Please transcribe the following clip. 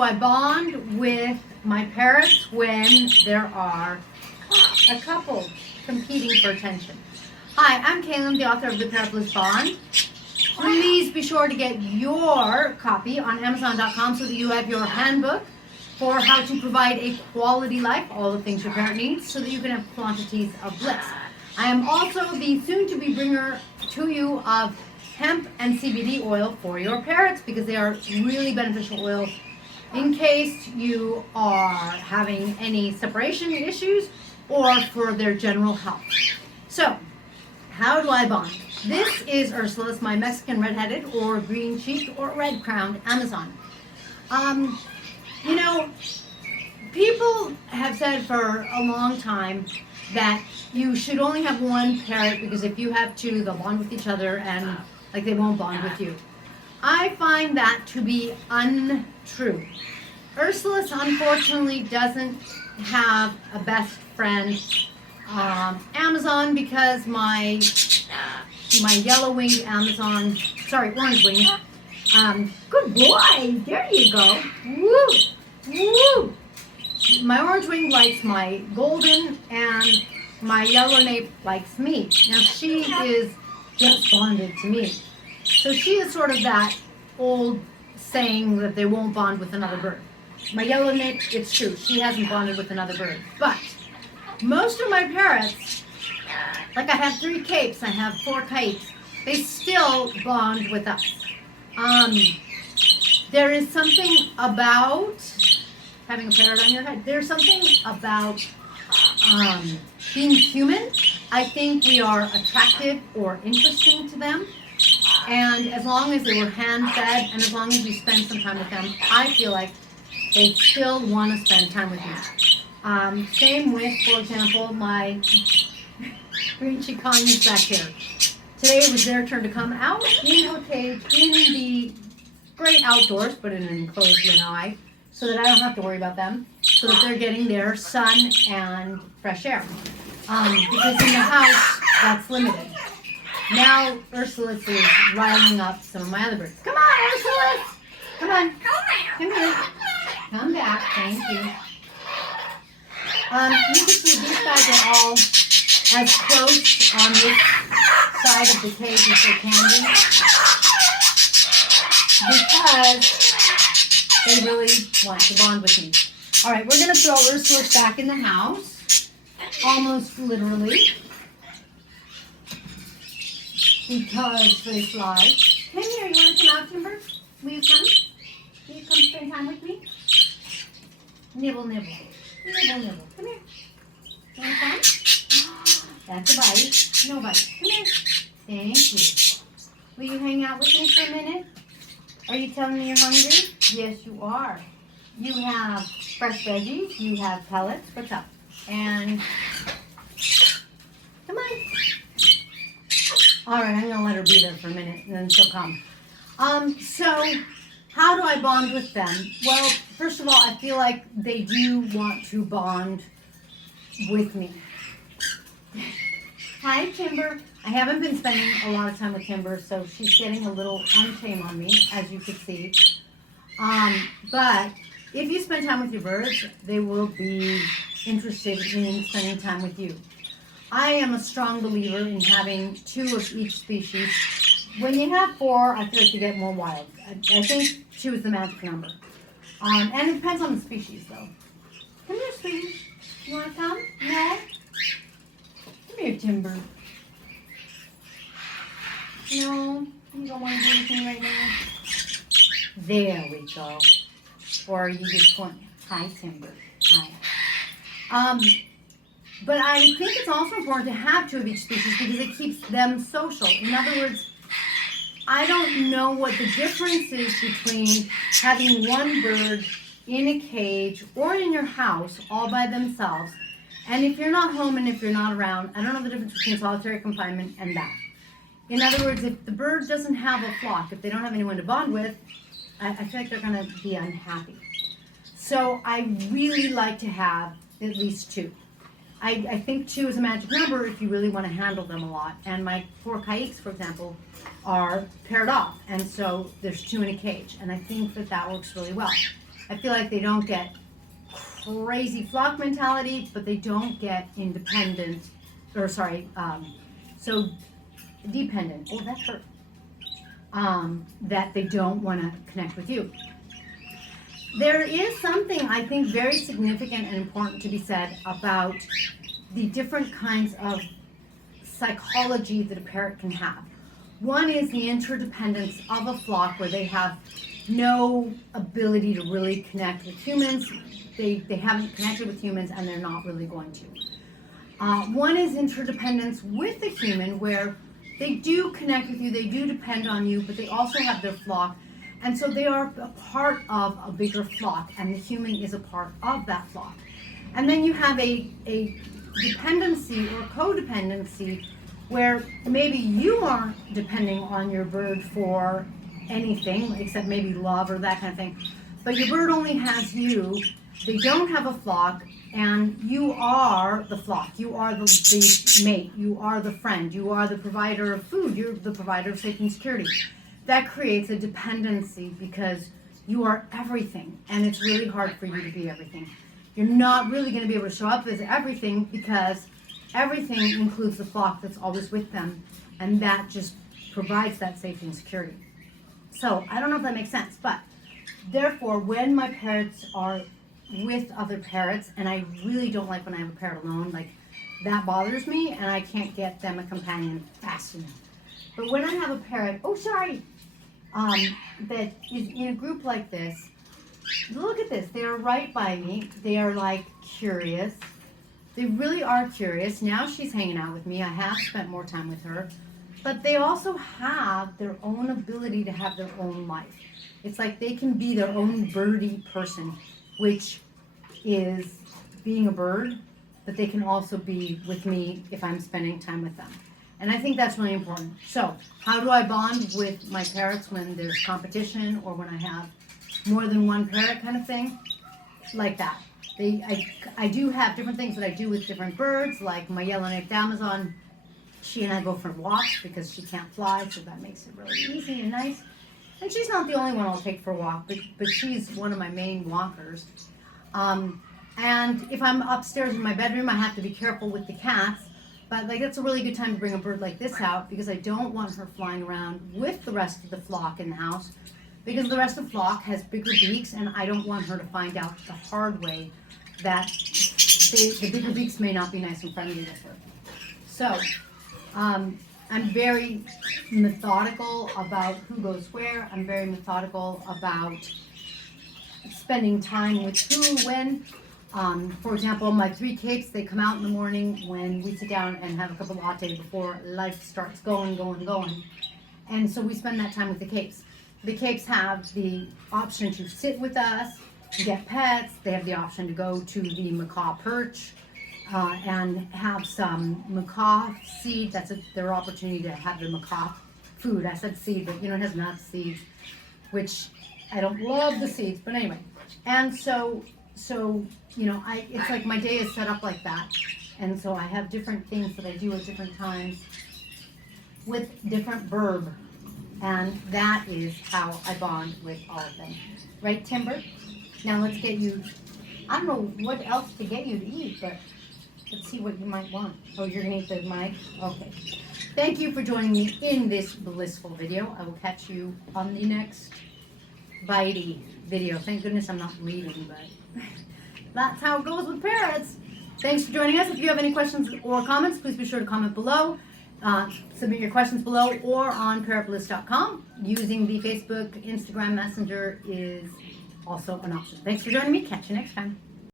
do I bond with my parrots when there are a couple competing for attention? Hi, I'm Kaylin, the author of the Parrot Bliss Bond. Please be sure to get your copy on Amazon.com so that you have your handbook for how to provide a quality life, all the things your parrot needs, so that you can have quantities of bliss. I am also the soon-to-be bringer to you of hemp and CBD oil for your parrots because they are really beneficial oils in case you are having any separation issues or for their general health. So, how do I bond? This is Ursula's, my Mexican red-headed or green-cheeked or red-crowned Amazon. You know, people have said for a long time that you should only have one parrot because if you have two, they'll bond with each other and like they won't bond with you. I find that to be untrue. Ursula's unfortunately doesn't have a best friend Amazon because my yellow-winged Amazon, sorry, orange-winged, good boy, there you go, woo, woo. My orange-winged likes my golden and my yellow nape likes me. Now she is just bonded to me. So she is sort of that old saying that they won't bond with another bird. My yellow nape, it's true, she hasn't bonded with another bird. But most of my parrots, like I have 3 capes, I have 4 kites, they still bond with us. There is something about having a parrot on your head. There's something about being human. I think we are attractive or interesting to them. And as long as they were hand-fed and as long as you spend some time with them, I feel like they still want to spend time with you. Same with, for example, my green chicanas back here. Today it was their turn to come out into a cage in the great outdoors, but in an enclosed lanai, so that I don't have to worry about them, so that they're getting their sun and fresh air. Because in the house, that's limited. Now, Ursula's is riling up some of my other birds. Come on, Ursula! Come on. Come here. Come back. Thank you. You can see these guys are all as close on this side of the cage as they can be. Because they really want to bond with me. All right, we're going to throw Ursula back in the house. Almost literally. Because they fly. Come here, you want to come out, Timber? Will you come? Will you come spend time with me? Nibble, nibble. Nibble, nibble. Come here. You want to come? That's a bite. No bite. Come here. Thank you. Will you hang out with me for a minute? Are you telling me you're hungry? Yes, you are. You have fresh veggies. You have pellets. What's up? And come on. All right, I'm going to let her be there for a minute, and then she'll come. So how do I bond with them? Well, first of all, I feel like they do want to bond with me. Hi, Timber. I haven't been spending a lot of time with Timber, so she's getting a little untamed on me, as you can see. But if you spend time with your birds, they will be interested in spending time with you. I am a strong believer in having 2 of each species. When you have 4, I feel like you get more wild. I think 2 is the magic number. And it depends on the species, though. Come here, sweetie. You want to come? No? Come here, Timber. No, you don't want to do anything right now? There we go. Or you just want, hi, Timber. Hi. But I think it's also important to have 2 of each species because it keeps them social. In other words, I don't know what the difference is between having one bird in a cage or in your house all by themselves. And if you're not home and if you're not around, I don't know the difference between solitary confinement and that. In other words, if the bird doesn't have a flock, if they don't have anyone to bond with, I feel like they're going to be unhappy. So I really like to have at least 2. I think 2 is a magic number if you really want to handle them a lot. And my 4 kikes, for example, are paired off. And so there's 2 in a cage. And I think that that works really well. I feel like they don't get crazy flock mentality, but they don't get independent, or sorry, so dependent. Oh, that hurt. That they don't want to connect with you. There is something I think very significant and important to be said about the different kinds of psychology that a parrot can have. One is the interdependence of a flock where they have no ability to really connect with humans. They haven't connected with humans and they're not really going to. One is interdependence with the human where they do connect with you, they do depend on you, but they also have their flock. And so they are a part of a bigger flock and the human is a part of that flock. And then you have a dependency or codependency where maybe you aren't depending on your bird for anything except maybe love or that kind of thing, but your bird only has you, they don't have a flock, and you are the flock, you are the mate, you are the friend, you are the provider of food, you're the provider of safety and security. That creates a dependency because you are everything, and it's really hard for you to be everything. You're not really going to be able to show up as everything because everything includes the flock that's always with them, and that just provides that safety and security. So I don't know if that makes sense, but therefore when my parrots are with other parrots, and I really don't like when I have a parrot alone, like that bothers me and I can't get them a companion fast enough. But when I have a parrot, that is in a group like this, look at this, they are right by me, they are like curious, they really are curious. Now she's hanging out with me, I have spent more time with her, but they also have their own ability to have their own life. It's like they can be their own birdie person, which is being a bird, but they can also be with me if I'm spending time with them. And I think that's really important. So how do I bond with my parrots when there's competition or when I have more than one parrot kind of thing? Like that. I do have different things that I do with different birds, like my yellow-necked Amazon. She and I go for walks because she can't fly, so that makes it really easy and nice. And she's not the only one I'll take for a walk, but she's one of my main walkers. And if I'm upstairs in my bedroom, I have to be careful with the cats. But like that's a really good time to bring a bird like this out because I don't want her flying around with the rest of the flock in the house because the rest of the flock has bigger beaks and I don't want her to find out the hard way that the bigger beaks may not be nice and friendly with her. So I'm very methodical about who goes where. I'm very methodical about spending time with who, when. For example, my 3 capes, they come out in the morning when we sit down and have a cup of latte before life starts going. And so we spend that time with the capes. The capes have the option to sit with us, get pets. They have the option to go to the macaw perch and have some macaw seed. That's their opportunity to have the macaw food. I said seed, but it has nuts, seeds, which I don't love the seeds, but anyway. And so it's like my day is set up like that. And so I have different things that I do at different times with different verb. And that is how I bond with all of them. Right, Timber? Now let's get you, I don't know what else to get you to eat, but let's see what you might want. Oh, you're going to eat the mic? Okay. Thank you for joining me in this blissful video. I will catch you on the next bitey video. Thank goodness I'm not reading, but that's how it goes with parrots. Thanks for joining us. If you have any questions or comments, please be sure to comment below. Submit your questions below or on parrotbliss.com. Using the Facebook, Instagram Messenger is also an option. Thanks for joining me. Catch you next time.